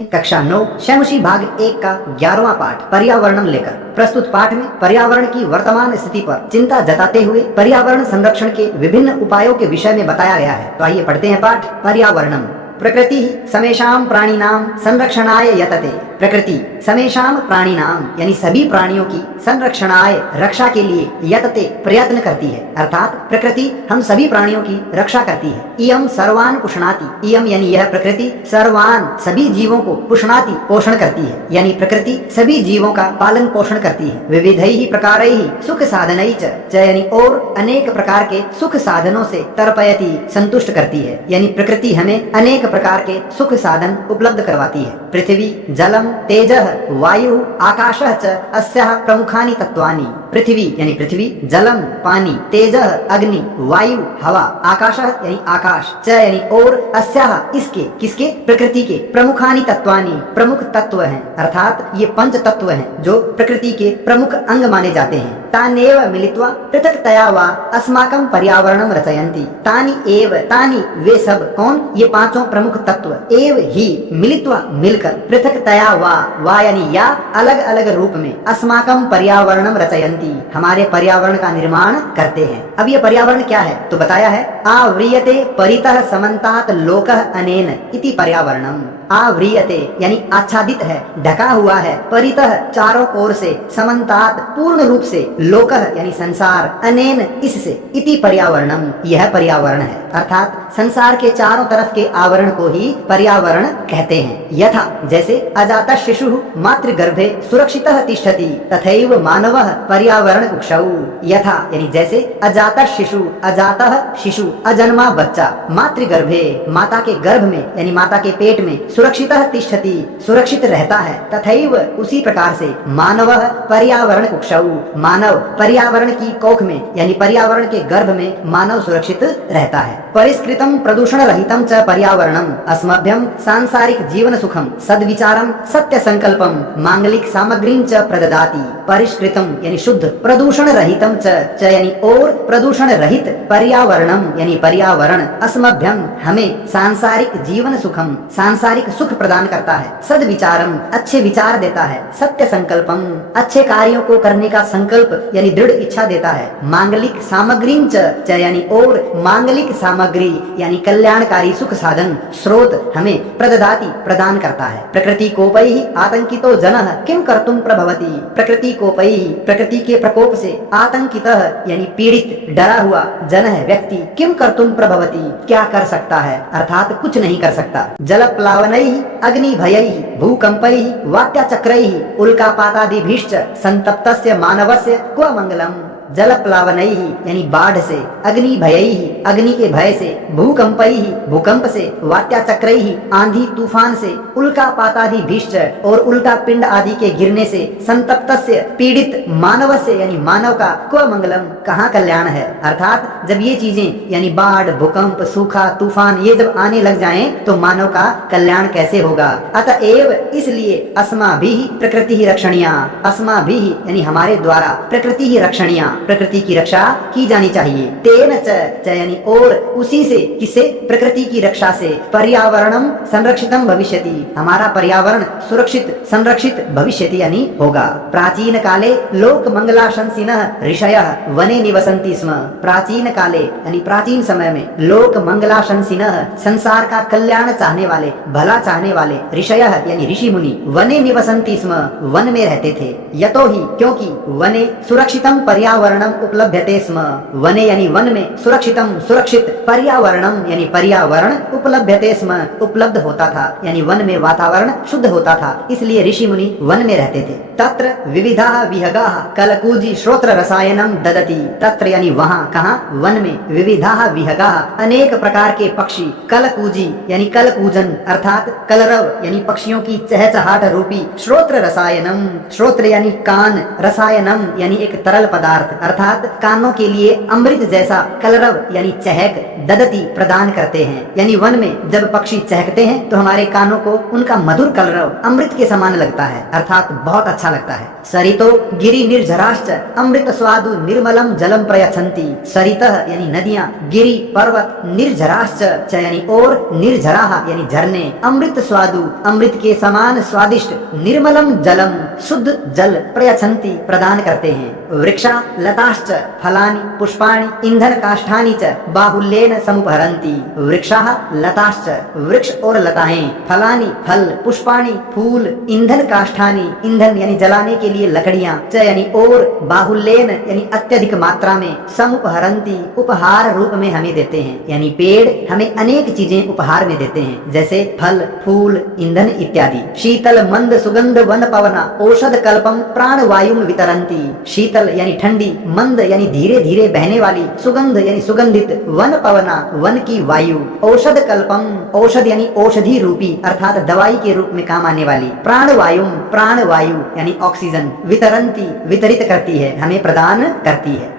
कक्षा 9 शैमुशी भाग 1 का 11वां पाठ पर्यावरणम लेकर प्रस्तुत पाठ में पर्यावरण की वर्तमान स्थिति पर चिंता जताते हुए पर्यावरण संरक्षण के विभिन्न उपायों के विषय में बताया गया है। तो आइए पढ़ते हैं पाठ। पर्यावरणम प्रकृति समेषाम प्राणिनाम संरक्षणाय यतते। प्रकृति समेषाम प्राणिनाम यानी सभी प्राणियों की संरक्षणाय रक्षा के लिए यतते प्रयत्न करती है, अर्थात प्रकृति हम सभी प्राणियों की रक्षा करती है। इयम सर्वान पुष्णाति, इयम यानी यह प्रकृति सर्वान सभी जीवों को पुष्णाति पोषण करती है, यानी प्रकृति सभी जीवों का पालन पोषण करती है। विविधैहि प्रकारैहि सुख साधनैहि च यानी और अनेक प्रकार के सुख साधनों से तर्पयति संतुष्ट करती है, यानी प्रकृति हमें अनेक प्रकार के सुख साधन उपलब्ध करवाती है। पृथ्वी जलम तेजः वायु आकाशः च अस्याः प्रमुखानि तत्वानि। पृथ्वी यानी पृथ्वी, जलम पानी, तेजः अग्नि, वायु हवा, आकाशः यानी आकाश, च यानी और, अस्याः इसके, किसके, प्रकृति के, प्रमुखानि तत्वानि प्रमुख तत्व हैं, अर्थात ये पंच तत्व हैं जो प्रकृति के प्रमुख अंग माने जाते हैं। तानेव मिलित्वा पृथक्तया वा अस्माकं पर्यावरणं रचयन्ति। तानि एव, तानि वे सब, कौन, ये पांचों प्रमुख तत्व, एव ही मिलित्वा मिलकर, पृथक्तया वा यानी या अलग अलग रूप में, अस्माकं पर्यावरणं रचयन्ति हमारे पर्यावरण का निर्माण करते हैं। अब ये पर्यावरण क्या है तो बताया है आव्रियते परितः समन्तात लोकः अनेन इति पर्यावरणम। आव्रियते यानी आच्छादित है, ढका हुआ है, परितः चारों ओर से, समन्तात पूर्ण रूप से, लोकः यानी संसार, अनेन इससे, इति पर्यावरणम यह पर्यावरण है, अर्थात संसार के चारों तरफ के आवरण को ही पर्यावरण कहते हैं। यथा जैसे अजातः शिशुः मातृगर्भे सुरक्षितः तिष्ठति तथैव मानवः पर्यावरण कुक्षौ। यथा यानी जैसे अजातः शिशु, अजातः शिशु अजन्मा बच्चा, मातृगर्भे माता के गर्भ में यानी माता के पेट में, सुरक्षितः तिष्ठति सुरक्षित रहता है, तथैव उसी प्रकार से, मानवः पर्यावरण कुक्षौ मानव पर्यावरण की कोख में यानी पर्यावरण के गर्भ में मानव सुरक्षित रहता है। परिष्कृतम प्रदूषण रहितम च पर्यावरणम अस्मभ्यम सांसारिक जीवन सुखम सद्विचारम सत्य संकल्पम मांगलिक सामग्रीं च प्रददाति। परिष्कृतम यानी शुद्ध, प्रदूषण रहितम च यानी और, प्रदूषण रहित, पर्यावरणम यानी पर्यावरण, अस्मभ्यम हमें, सांसारिक जीवन सुखम सांसारिक सुख प्रदान करता है, सद्विचारम अच्छे विचार देता है, सत्य संकल्पम अच्छे कार्यों को करने का संकल्प यानी दृढ़ इच्छा देता है, मांगलिक सामग्रीं च यानी और, मांगलिक सामग्री यानी कल्याणकारी सुख साधन स्रोत हमें प्रददाति प्रदान करता है। प्रकृति कोपैहि आतंकितो जनः किम कर्तुम प्रभवति। प्रकृति कोपैहि प्रकृति के प्रकोप से, आतंकितः यानी पीड़ित, डरा हुआ, जनः व्यक्ति, किम कर्तुम प्रभवति क्या कर सकता है, अर्थात कुछ नहीं कर सकता। जल प्लावनैहि अग्नि भयैहि भूकंपैहि वात्याचक्रैहि उल्कापातादिभिश्च संतप्तस्य मानवस्य क्व मंगलम। जल प्लावनैहि यानी बाढ़ से, अग्नि भयैहि अग्नि के भय से, भूकंपैहि भूकंप से, वात्याचक्रैहि आंधी तूफान से, उल्कापातादि भीष्ट और उल्का पिंड आदि के गिरने से, संतप्तस्य पीड़ित, मानव से यानी मानव का, क्व मंगलम कहाँ कल्याण है, अर्थात जब ये चीजें यानी बाढ़, भूकंप, सूखा, तूफान ये जब आने लग जाएं तो मानव का कल्याण कैसे होगा। अतएव इसलिए अस्माभिः प्रकृति रक्षणीया, अस्माभिः यानी हमारे द्वारा, प्रकृति ही रक्षणीया प्रकृति की रक्षा की जानी चाहिए। तेन च यानी और, उसी से, किससे, प्रकृति की रक्षा से, पर्यावरणम संरक्षितम भविष्यति हमारा पर्यावरण सुरक्षित संरक्षित भविष्यति यानी होगा। प्राचीन काले लोक मंगलाशंसिनः ऋषयः वने निवसन्ति स्म। प्राचीन काले यानी प्राचीन समय में, लोक मंगलाशंसिनः संसार का कल्याण चाहने वाले, भला चाहने वाले, ऋषयः यानी ऋषि मुनि, वने निवसन्ति स्म वन में रहते थे। यतो ही क्योंकि, वने सुरक्षितम पर्यावरणम उपलभ्यते स्म वने यानी वन में, सुरक्षितम सुरक्षित, पर्यावरणम यानी पर्यावरण, उपलभ्यते स्म उपलब्ध होता था यानी वन में वातावरण शुद्ध होता था, इसलिए ऋषि मुनि वन में रहते थे। तत्र विविधाः विहगाः कलकूजी श्रोत्र रसायनम ददति। तत्र यानी वहाँ, कहाँ, वन में, विविधाः विहगाः अनेक प्रकार के पक्षी, कलकूजी यानी कलकूजन अर्थात कलरव यानी पक्षियों की चहचहाट रूपी, श्रोत्र रसायनम श्रोत्र यानी कान, रसायनम यानी एक तरल पदार्थ अर्थात कानों के लिए अमृत जैसा, कलरव यानी चहक, ददति प्रदान करते हैं, यानी वन में जब पक्षी चहकते हैं तो हमारे कानों को उनका मधुर कलरव अमृत के समान लगता है, अर्थात बहुत अच्छा अच्छा लगता है। सरितो गिरि निर्झराश्च अमृत स्वादु निर्मलम जलम प्रयच्छन्ति। सरितः यानी नदियां, गिरि पर्वत, निर्झराश्च यानी और, निर्झराः यानी झरने, अमृत स्वादु अमृत के समान स्वादिष्ट, निर्मलम जलम शुद्ध जल, प्रयच्छन्ति प्रदान करते हैं। वृक्षा लताश्च फलानि पुष्पाणि ईंधन काष्ठानि च बाहुल्येन समुपहरन्ति। वृक्षाः लताश्च वृक्ष और लताएं, फलानि फल, पुष्पाणि फूल, ईंधन काष्ठानि ईंधन यानी जलाने के लिए लकड़ियां, च यानी और, बाहुल्येन यानी अत्यधिक मात्रा में, समुपहरन्ति उपहार रूप में हमें देते हैं। यानी पेड़ हमें अनेक चीजें उपहार में देते हैं, जैसे फल, फूल, ईंधन इत्यादि। शीतल मंद सुगंध वन पवना औषध कल्पम प्राण वायुम वितरन्ति। शीतल यानी ठंडी, मंद यानी धीरे धीरे बहने वाली, सुगंध यानी सुगंधित, वन पवना वन की वायु, औषध कल्पम औषध यानी औषधि रूपी अर्थात दवाई के रूप में काम आने वाली, प्राण वायु यानी ऑक्सीजन, वितरन्ति वितरित करती है, हमें प्रदान करती है।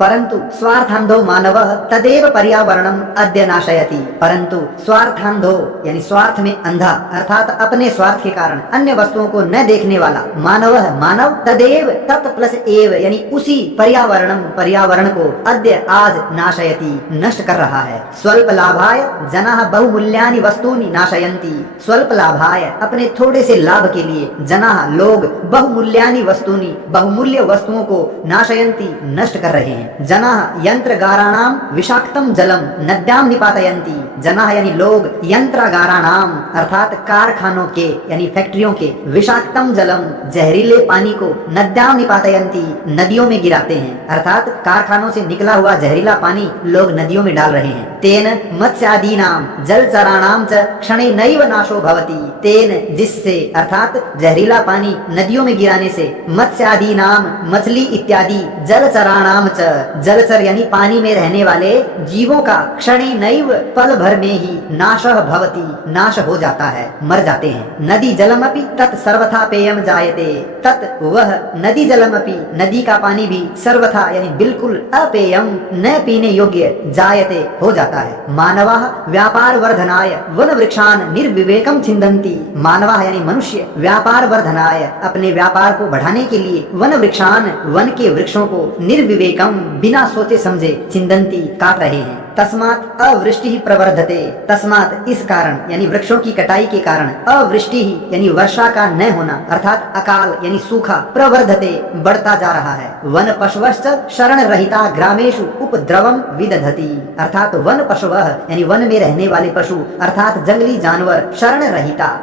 परंतु स्वार्थांधो मानवः तदेव पर्यावरणम अद्य नाशयति। परंतु स्वार्थांधो यानी स्वार्थ में अंधा अर्थात अपने स्वार्थ के कारण अन्य वस्तुओं को न देखने वाला मानवः मानव, तदेव तत् प्लस एव यानी उसी पर्यावरण को अद्य आज नाशयति नष्ट कर रहा है। स्वल्प लाभाय जनाः बहुमूल्यानि वस्तूनि नाशयन्ति। स्वल्प लाभाय अपने थोड़े से लाभ के लिए जनाः लोग बहुमूल्यानि वस्तूनि बहुमूल्य वस्तुओं को नाशयन्ति नष्ट कर रहे हैं। जनाः यंत्रगाराणाम विषाक्तम जलम नद्याम निपातयन्ति। जनाः यानी लोग यंत्रगाराणाम अर्थात कारखानों के यानी फैक्ट्रियों के, विषाक्तम जलम जहरीले पानी को, नद्याम निपातयन्ति नदियों में गिराते हैं अर्थात कारखानों से निकला हुआ जहरीला पानी लोग नदियों में डाल रहे हैं। तेन मत्स्यादीनाम जलचराणाम च क्षणेनैव नाशो भवति। तेन जिससे अर्थात जहरीला पानी नदियों में गिराने से, मत्स्यादीनाम मछली इत्यादि, जलचराणाम च जलचर यानी पानी में रहने वाले जीवों का, क्षणेनैव पल भर में ही, नाशः भवति नाश हो जाता है, मर जाते हैं। नदी जलमपि तत् सर्वथा पेयम जायते। तत् वह नदी जलमपि नदी का पानी भी, सर्वथा यानी बिल्कुल, अपेयम न पीने योग्य, जायते हो जाता है। मानवाः व्यापार वर्धनाय वन वृक्षान निर्विवेकम छिन्दन्ति। मानवाः यानी मनुष्य व्यापार वर्धनाय अपने व्यापार को बढ़ाने के लिए, वन वृक्षान वन के वृक्षों को, निर्विवेकम बिना सोचे समझे, छिन्दन्ति काट रहे हैं। तस्मात् अवृष्टि प्रवर्धते। तस्मात् इस कारण यानी वृक्षों की कटाई के कारण, अवृष्टि यानी वर्षा का न होना अर्थात अकाल यानी सूखा, प्रवर्धते बढ़ता जा रहा है। वन पशवश्च शरण रहिता ग्रामेषु उपद्रवम विदधति। अर्थात वन पशवः यानी वन में रहने वाले पशु अर्थात जंगली जानवर,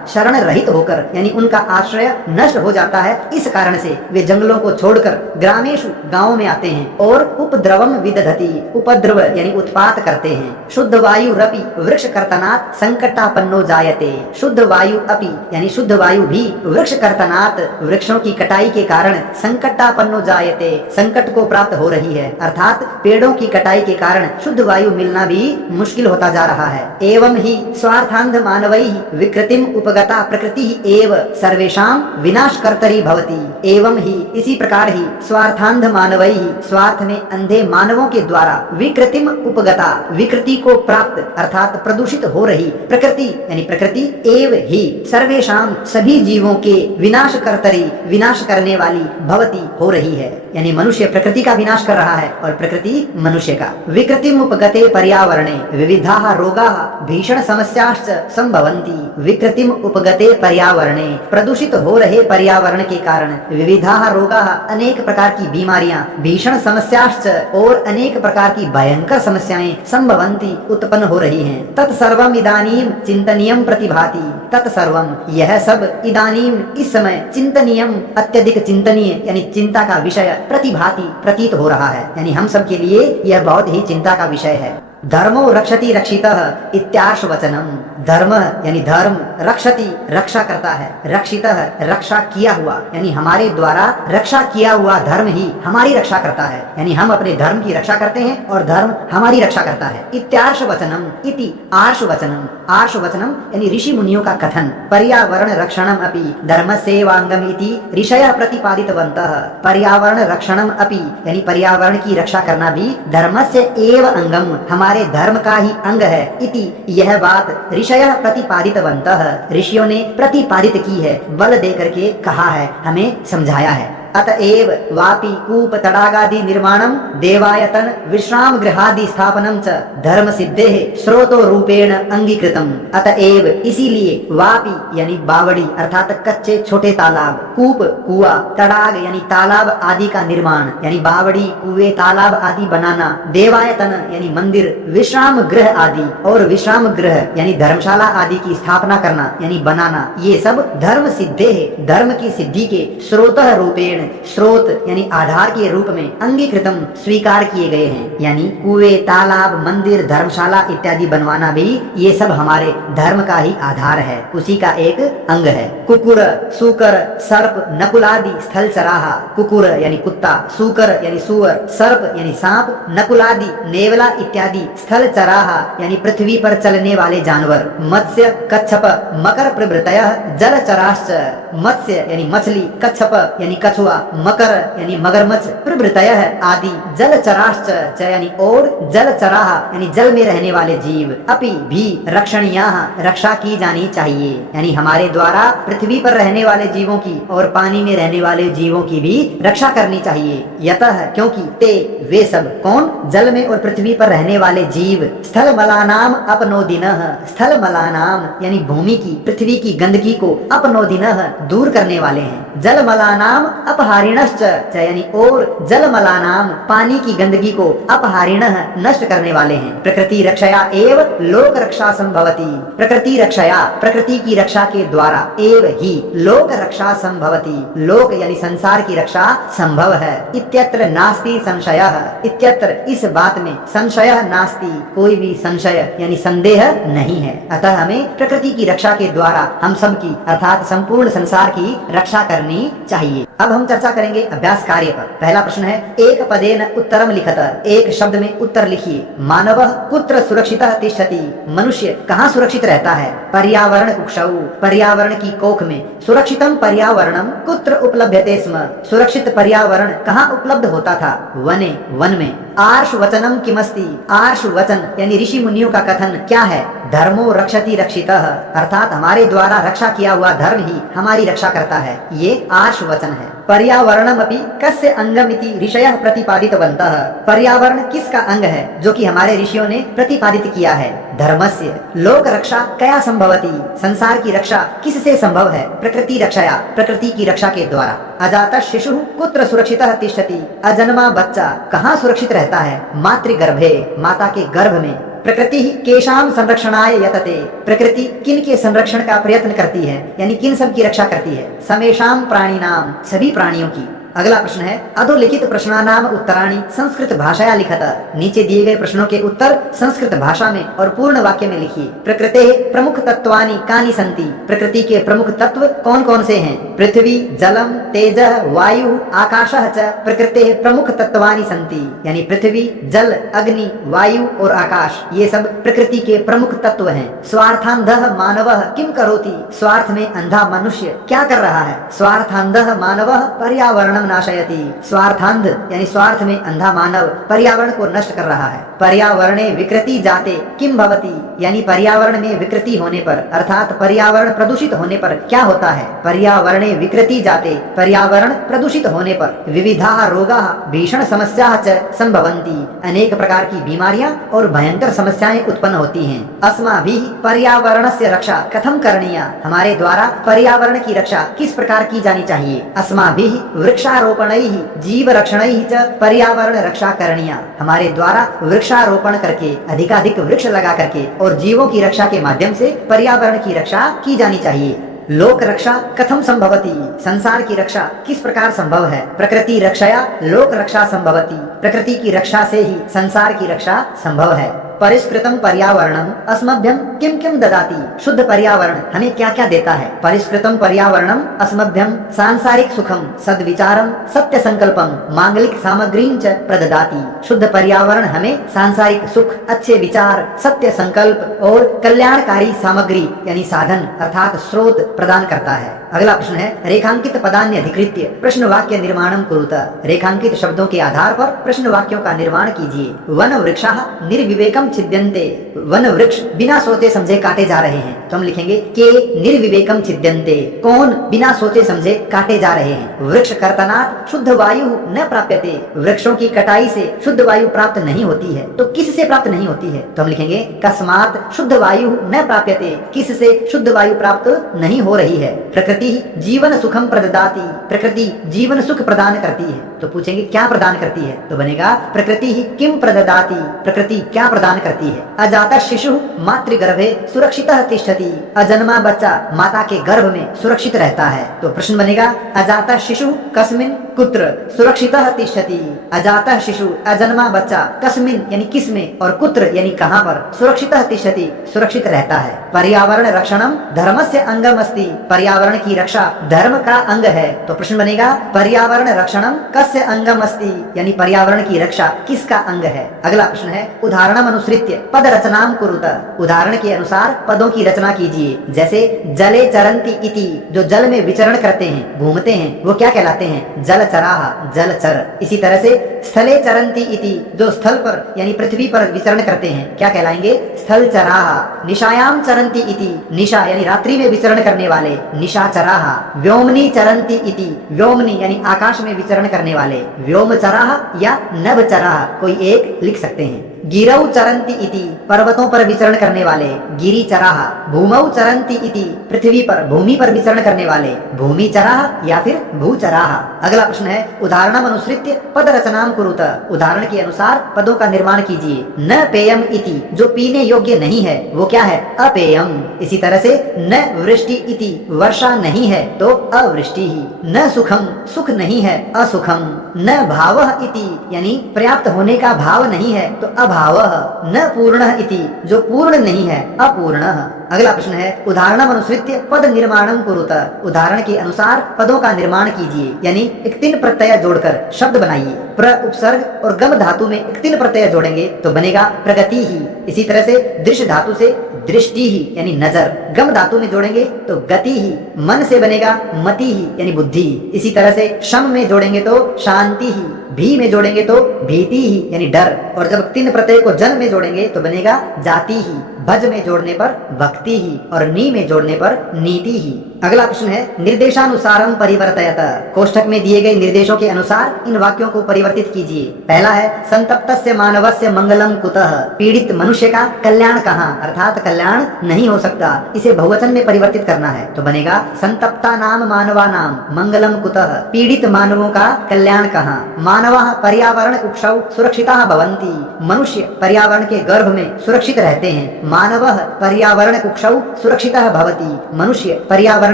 शरण रहित होकर यानी उनका आश्रय नष्ट हो जाता है। इस कारण से वे जंगलों को छोड़कर ग्रामेषु गाँव में आते हैं और उपद्रवम विदधति उपद्रव यानी उत्पात करते हैं। शुद्ध वायु रपि वृक्ष कर्तनात् संकटापन्नो जायते। शुद्ध वायु अपि यानी शुद्ध वायु भी वृक्ष कर्तनात् वृक्षों की कटाई के कारण, संकटापन्नो जायते संकट को प्राप्त हो रही है अर्थात पेड़ों की कटाई के कारण शुद्ध वायु मिलना भी मुश्किल होता जा रहा है। एवं ही स्वार्थांध मानवैः विकृतिम उपगता प्रकृति एव सर्वेषां विनाशकर्तरी भवति। एवं ही इसी प्रकार ही स्वार्थांध मानवैः स्वार्थ में अंधे मानवों के द्वारा, विकृतिम उपगता विकृति को प्राप्त अर्थात प्रदूषित हो रही, प्रकृति यानी प्रकृति, एव ही सर्वेषां सभी जीवों के, विनाशकर्तरी विनाश करने वाली, भवती हो रही है यानी मनुष्य प्रकृति का विनाश कर रहा है और प्रकृति मनुष्य का। विकृतिम उपगते पर्यावरणे विविधाः रोगाः भीषण समस्याश्च संभवन्ति। विकृतिम उपगते पर्यावरणे प्रदूषित हो रहे पर्यावरण के कारण, विविधाः रोगाः अनेक प्रकार की बीमारियां, भीषण समस्याश्च और अनेक प्रकार की भयंकर समस्याएं, संभवन्ति उत्पन्न हो रही हैं। तत्सर्वम इदानीम चिंतनीयम प्रतिभाति। तत्सर्वम यह सब, इदानीम इस समय, चिंतनीयम अत्यधिक चिंतनीय यानी चिंता का विषय, प्रतिभाति प्रतीत हो रहा है यानी हम सब के लिए यह बहुत ही चिंता का विषय है। धर्मो रक्षति रक्षितः इत्यार्ष वचनम। धर्म यानी धर्म, रक्षति रक्षा करता है, रक्षितः रक्षा किया हुआ यानी हमारे द्वारा रक्षा किया हुआ धर्म ही हमारी रक्षा करता है यानी हम अपने धर्म की रक्षा करते हैं और धर्म हमारी रक्षा करता है। इत्यार्ष वचनम इति आर्ष वचनम। आर्ष वचनम यानी ऋषि मुनियों का कथन। पर्यावरण रक्षणम अपि धर्मस्यैवांगम इति ऋषयः प्रतिपादितवन्तः। पर्यावरण रक्षणम अपि यानी पर्यावरण की रक्षा करना भी धर्मस्य एव अंगम हमारे हमारे धर्म का ही अंग है इति यह बात ऋषयः प्रतिपादितवन्तः, ऋषियों ने प्रतिपादित की है, बल दे करके कहा है, हमें समझाया है। अतएव वापि कूप तडागादि निर्माणम देवायतन विश्राम गृहादि स्थापनम च धर्म सिद्धे स्रोतो रूपेण अंगीकृतम। अतएव इसीलिए वापि यानी बावड़ी अर्थात कच्चे छोटे तालाब, कूप कुआ, तडाग यानी तालाब आदि का निर्माण यानी बावड़ी कुएं तालाब आदि बनाना, देवायतन यानी मंदिर, विश्राम गृह आदि और विश्राम गृह यानी धर्मशाला आदि की स्थापना करना यानी बनाना, ये सब धर्म सिद्धे धर्म की सिद्धि के स्रोतः रूपेण स्रोत यानी आधार के रूप में अंगीकृतम स्वीकार किए गए हैं। यानी कुएं तालाब मंदिर धर्मशाला इत्यादि बनवाना भी ये सब हमारे धर्म का ही आधार है, उसी का एक अंग है। कुकुर सूकर सर्प नकुलादि स्थल चराहा, कुकुर यानी कुत्ता, सूकर यानी सुअर, सर्प यानी सांप, नकुलादि नेवला इत्यादि स्थल चराहा यानी पृथ्वी पर चलने वाले जानवर, मत्स्य कच्छप मकर प्रभृतयः जल चराश्च, मत्स्य यानी मछली, कच्छप यानी कछुआ, मकर यानी मगरमच्छ, प्रभृतयः आदि जल चराश्च यानी और जल चराह यानी जल में रहने वाले जीव, अपि भी रक्षणीयाः रक्षा की जानी चाहिए, यानी हमारे द्वारा पृथ्वी पर रहने वाले जीवों की और पानी में रहने वाले जीवों की भी रक्षा करनी चाहिए। यतः क्योंकि ते वे सब कौन, जल में और पृथ्वी पर रहने वाले जीव, स्थल मलानाम अपनोदिनः, स्थल मलानाम यानी भूमि की पृथ्वी की गंदगी को अपनोदिनः दूर करने वाले हैं, जल मलानाम अपहारिणश्च यानी और जल मलानाम पानी की गंदगी को अपहारिणः नष्ट करने वाले हैं। प्रकृति रक्षया एव लोक रक्षा संभवती, प्रकृति रक्षया प्रकृति की रक्षा के द्वारा एव ही लोक रक्षा संभवती, लोक यानी संसार की रक्षा संभव है। इत्यत्र नास्ति संशयः, इत्यत्र इस बात में संशयः नास्ति कोई भी संशय यानी संदेह नहीं है। अतः हमें प्रकृति की रक्षा के द्वारा हम सब की अर्थात संपूर्ण संसार की रक्षा करनी चाहिए। अब हम चर्चा करेंगे अभ्यास कार्य पर। पहला प्रश्न है एक पदेन उत्तरम लिखत, एक शब्द में उत्तर लिखिए। मानवः कुत्र सुरक्षितः तिष्ठति, मनुष्य कहाँ सुरक्षित रहता है। पर्यावरण कुक्षौ, पर्यावरण की कोख में। सुरक्षितम पर्यावरणम कुत्र उपलभ्यते स्म, सुरक्षित पर्यावरण कहाँ उपलब्ध होता था। वने वन में। आर्ष वचनम किमस्ति, आर्ष वचन यानी ऋषि मुनियों का कथन क्या है। धर्मो रक्षति रक्षितः, अर्थात हमारे द्वारा रक्षा किया हुआ धर्म ही हमारी रक्षा करता है, ये आर्ष वचन है। पर्यावरणम अपि कस्य अंगम इति ऋषयः प्रतिपादितवन्तः, पर्यावरण किसका अंग है जो कि हमारे ऋषियों ने प्रतिपादित किया है। धर्मस्य। लोक रक्षा कया संभवती, संसार की रक्षा किससे संभव है। प्रकृति रक्षया प्रकृति की रक्षा के द्वारा। अजात शिशु कुत्र सुरक्षितः तिष्ठति, अजन्मा बच्चा कहाँ सुरक्षित रहता है। मातृगर्भे माता के गर्भ में। प्रकृति केशाम संरक्षणाय यतते, प्रकृति किन के संरक्षण का प्रयत्न करती है यानी किन सब की रक्षा करती है। समेषाम प्राणिनाम सभी प्राणियों की। अगला प्रश्न है अधोलिखित प्रश्नानाम उत्तराणि संस्कृत भाषाया लिखत, नीचे दिए गए प्रश्नों के उत्तर संस्कृत भाषा में और पूर्ण वाक्य में लिखिए। प्रकृते प्रमुख तत्वानि कानि सन्ति, प्रकृति के प्रमुख तत्व कौन कौन से हैं। पृथ्वी जलम तेजः वायु आकाशः च प्रकृते प्रमुख तत्वानि सन्ति, यानी पृथ्वी जल अग्नि वायु और आकाश ये सब प्रकृति के प्रमुख तत्व हैं। स्वार्थांधः मानवः किम करोति, स्वार्थ में अंधा मनुष्य क्या कर रहा है। स्वार्थांधः मानवः पर्यावरणम नाशयति, स्वार्थांध यानी स्वार्थ में अंधा मानव पर्यावरण को नष्ट कर रहा है। पर्यावरणे विकृति जाते किम भवति, यानी पर्यावरण में विकृति होने पर अर्थात पर्यावरण प्रदूषित होने पर क्या होता है। पर्यावरणे विकृति जाते पर्यावरण प्रदूषित होने पर विविधा रोगा भीषण समस्या च संभवन्ति, अनेक प्रकार की बीमारियां और भयंकर समस्याएं उत्पन्न होती हैं। अस्माभिः पर्यावरणस्य रक्षा कथम करणीया, हमारे द्वारा पर्यावरण की रक्षा किस प्रकार की जानी चाहिए। अस्माभिः वृक्षारोपणैः जीव रक्षणैः च पर्यावरण रक्षा करणीया, हमारे द्वारा वृक्षारोपण करके अधिकाधिक वृक्ष लगा करके और जीवों की रक्षा के माध्यम से पर्यावरण की रक्षा की जानी चाहिए। लोक रक्षा कथम संभवती, संसार की रक्षा किस प्रकार संभव है। प्रकृति रक्षया लोक रक्षा संभवती, प्रकृति की रक्षा से ही संसार की रक्षा संभव है। परिष्कृतम पर्यावरणम अस्मभ्यम किम किम ददाति, शुद्ध पर्यावरण हमें क्या क्या देता है। परिष्कृतम पर्यावरणम अस्मभ्यम सांसारिक सुखम सद्विचारम सत्य संकल्पम मांगलिक सामग्रीं च प्रददाति, शुद्ध पर्यावरण हमें सांसारिक सुख अच्छे विचार सत्य संकल्प और कल्याणकारी सामग्री यानी साधन अर्थात स्रोत प्रदान करता है। अगला प्रश्न है रेखांकित पदान्य अधिकृत्य प्रश्न वाक्य निर्माणम कुरुत, रेखांकित शब्दों के आधार पर प्रश्न वाक्यों का निर्माण कीजिए। वन वृक्षाः निर्विवेकम निर्विवेकम छिद्यन्ते, वन वृक्ष बिना सोचे समझे काटे जा रहे हैं। तो हम लिखेंगे के निर्विवेकम छिद्यन्ते, कौन बिना सोचे समझे काटे जा रहे हैं। वृक्ष कर्तनात् शुद्ध वायु न प्राप्यते, वृक्षों की कटाई से शुद्ध वायु प्राप्त नहीं होती है। तो किससे प्राप्त नहीं होती है? तो हम लिखेंगे कस्मात् शुद्ध वायु न प्राप्यते, किससे शुद्ध वायु प्राप्त नहीं हो रही है। प्रकृति जीवन सुखम प्रददाति, प्रकृति जीवन सुख प्रदान करती है। तो पूछेंगे क्या प्रदान करती है? तो बनेगा प्रकृति ही किम प्रददाति, प्रकृति क्या प्रदान करती है। अजाता शिशु मातृगर्भे सुरक्षितः तिष्ठति, अजन्मा बच्चा माता के गर्भ में सुरक्षित रहता है। तो प्रश्न बनेगा अजाता शिशु कस्मिन कुत्र सुरक्षितः तिष्ठति, अजाता शिशु अजन्मा बच्चा कस्मिन यानी किसमें और कुत्र यानी कहां पर सुरक्षितः तिष्ठति सुरक्षित रहता है। पर्यावरण रक्षणम धर्मस्य अंगम अस्ति, पर्यावरण की रक्षा धर्म का अंग है। तो प्रश्न बनेगा पर्यावरण रक्षणम कस्य अंगम अस्ति, यानी पर्यावरण की रक्षा किसका अंग है। अगला प्रश्न है उदाहरणम अनुसृत्य पद रचनाम कुरुत, उदाहरण के अनुसार पदों की रचना कीजिए। जैसे जले चरंती इति, जो जल में विचरण करते हैं घूमते हैं वो क्या कहलाते हैं? जलचराः, जलचर। इसी तरह से स्थले चरंती इति, जो स्थल पर यानी पृथ्वी पर विचरण करते हैं क्या कहलाएंगे? स्थलचराः। निशायाम चरंती इति, निशा यानी रात्रि में विचरण करने वाले निशाचराः। व्योमनी चरंती इति, व्योमनी यानी आकाश में विचरण करने वाले व्योमचराः या नभचराः, कोई एक लिख सकते हैं। गिरौ चरंती इति, पर्वतों पर विचरण करने वाले गिरिचराः। भूमौ चरंती इति, पृथ्वी पर भूमि पर विचरण करने वाले भूमिचराः या फिर भूचराः। अगला प्रश्न है उदाहरणम अनुसृत्य पद रचनाम कुरुत, उदाहरण के अनुसार पदों का निर्माण कीजिए। न पेयम इति, जो पीने योग्य नहीं है वो क्या है? अपेयम। इसी तरह से न वृष्टि इति, वर्षा नहीं है तो अवृष्टि ही। न सुखम, सुख नहीं है असुखम। न भावः इति, यानी पर्याप्त होने का भाव नहीं है तो अभावः। न पूर्णः इति, जो पूर्ण नहीं है अपूर्णः। अगला प्रश्न है उदाहरणम अनुसृत्य पद निर्माणम कुरुत, उदाहरण के अनुसार पदों का निर्माण कीजिए, यानी एक तीन प्रत्यय जोड़कर शब्द बनाइए। प्र उपसर्ग और गम धातु में एक तीन प्रत्यय जोड़ेंगे तो बनेगा प्रगति ही। इसी तरह से दृश्य धातु से दृष्टि ही यानी नजर, गम धातु में जोड़ेंगे तो गति ही। मन से बनेगा मति ही यानी बुद्धि। इसी तरह से शम में जोड़ेंगे तो शांति ही, भी में जोड़ेंगे तो भीति ही यानी डर, और जब तीन प्रत्यय को जन में जोड़ेंगे तो बनेगा जाति ही। भज में जोड़ने पर भक्ति ही और नी में जोड़ने पर नीति ही। अगला प्रश्न है निर्देशानुसारम परिवर्तयत, कोष्ठक में दिए गए निर्देशों के अनुसार इन वाक्यों को परिवर्तित कीजिए। पहला है संतप्तस्य मानवस्य मंगलम कुतः, पीड़ित मनुष्य का कल्याण कहाँ, अर्थात कल्याण नहीं हो सकता, इसे बहुवचन में परिवर्तित करना है तो बनेगा संतप्ता नाम मानवा नाम मंगलम कुतः, पीड़ित मानवों का कल्याण कहाँ। मानवः पर्यावरण कुक्षौ सुरक्षिताः भवन्ति, मनुष्य पर्यावरण के गर्भ में सुरक्षित रहते हैं। मानवः पर्यावरण कुक्षौ सुरक्षितः भवति, मनुष्य पर्यावरण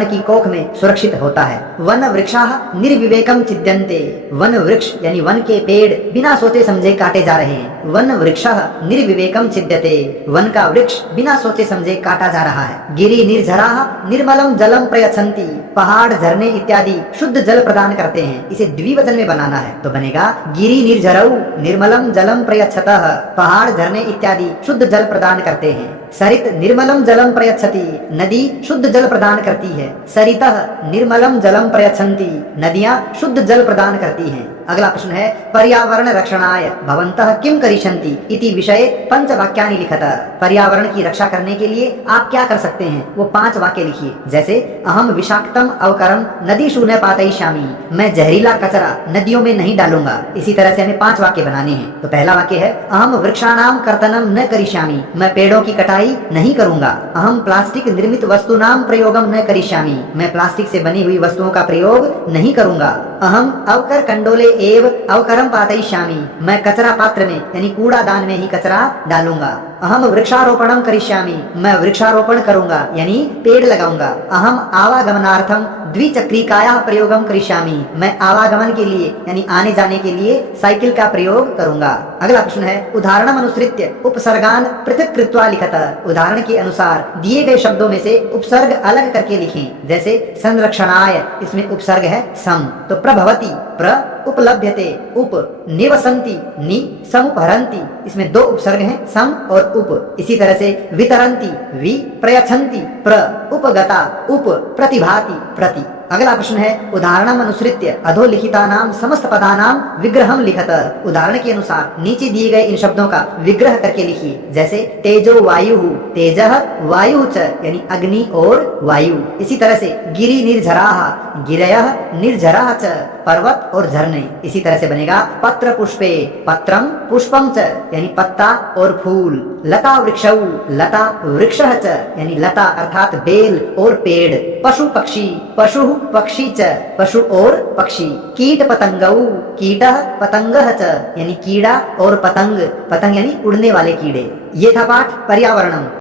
की कोख में सुरक्षित होता है। वन वृक्षाः निर्विवेकम छिद्यन्ते, वन वृक्ष यानी वन के पेड़ बिना सोचे समझे काटे जा रहे हैं। वन वृक्षः निर्विवेकम छिद्यते, वन का वृक्ष बिना सोचे समझे काटा जा रहा है। गिरि निर्झराः निर्मलम जलम प्रयच्छन्ति, पहाड़ झरने इत्यादि शुद्ध जल प्रदान करते हैं, इसे द्विवचन में बनाना है तो बनेगा गिरि निर्झरौ निर्मलम जलम प्रयच्छतः, पहाड़ झरने इत्यादि शुद्ध जल प्रदान करते हैं। सरित निर्मलम जलम प्रयच्छति, नदी शुद्ध जल प्रदान करती है। सरितः निर्मलम जलम प्रयच्छन्ति, नदियां शुद्ध जल प्रदान करती हैं। अगला प्रश्न है पर्यावरण रक्षणाय भवन्तः किम करिष्यन्ति इति विषये पंच वाक्यानि लिखत, पर्यावरण की रक्षा करने के लिए आप क्या कर सकते हैं वो 5 वाक्य लिखिए। जैसे अहम विषाक्तम अवकरम नदीषु न पातयिष्यामि, मैं जहरीला कचरा नदियों में नहीं डालूंगा। इसी तरह से हमें 5 वाक्य बनाने हैं। तो पहला वाक्य है अहम वृक्षाणाम कर्तनम न करिष्यामि, मैं पेड़ों की कटाई नहीं करूंगा। अहम प्लास्टिक निर्मित वस्तुनाम प्रयोगम न करिष्यामि, मैं प्लास्टिक से बनी हुई वस्तुओं का प्रयोग नहीं करूंगा। अहम अवकर कंडोले एव अवकरम पातयिष्यामि, मैं कचरा पात्र में यानी कूड़ादान में ही कचरा डालूंगा। अहम वृक्षारोपणम करिष्यामि, मैं वृक्षारोपण करूंगा यानी पेड़ लगाऊंगा। अहम आवागमनार्थम द्विचक्रिकायाः प्रयोगम करिष्यामि, मैं आवागमन के लिए यानी आने जाने के लिए साइकिल का प्रयोग करूंगा। अगला प्रश्न है उदाहरणम अनुसृत्य उपसर्गान पृथक कृत्वा लिखत, उदाहरण के अनुसार दिए गए शब्दों में से उपसर्ग अलग करके लिखें। जैसे संरक्षणाय, इसमें उपसर्ग है सम, तो प्रभवति प्र, उपलभ्यते उप, निवसंती, नि समुपहरंती, इसमें दो उपसर्ग हैं, सम और उप। इसी तरह से वितरंती, वि प्रयच्छन्ति, प्र उपगता, उप प्रतिभाति, प्रति। अगला प्रश्न है उदाहरणम अनुसृत्य अधोलिखितानाम समस्त पदानाम विग्रहम लिखत। उदाहरण के अनुसार नीचे दिए गए इन शब्दों का विग्रह करके लिखिए। जैसे तेजो वायु, तेजः वायु च, यानी अग्नि और वायु। इसी तरह से गिरि निर्झराः, गिरयः निर्झराः च, पर्वत और झरने। इसी तरह से बनेगा पत्र पुष्पे, पत्रम पुष्पम च, यानी पत्ता और फूल। लता वृक्षौ, लता वृक्षः च, यानी लता अर्थात बेल और पेड़। पशु पक्षी, पशु पक्षी च, पशु और पक्षी। कीट पतंगौ, कीटः पतंगः च, यानी कीड़ा और पतंग, पतंग यानी उड़ने वाले कीड़े। ये था पाठ पर्यावरणम।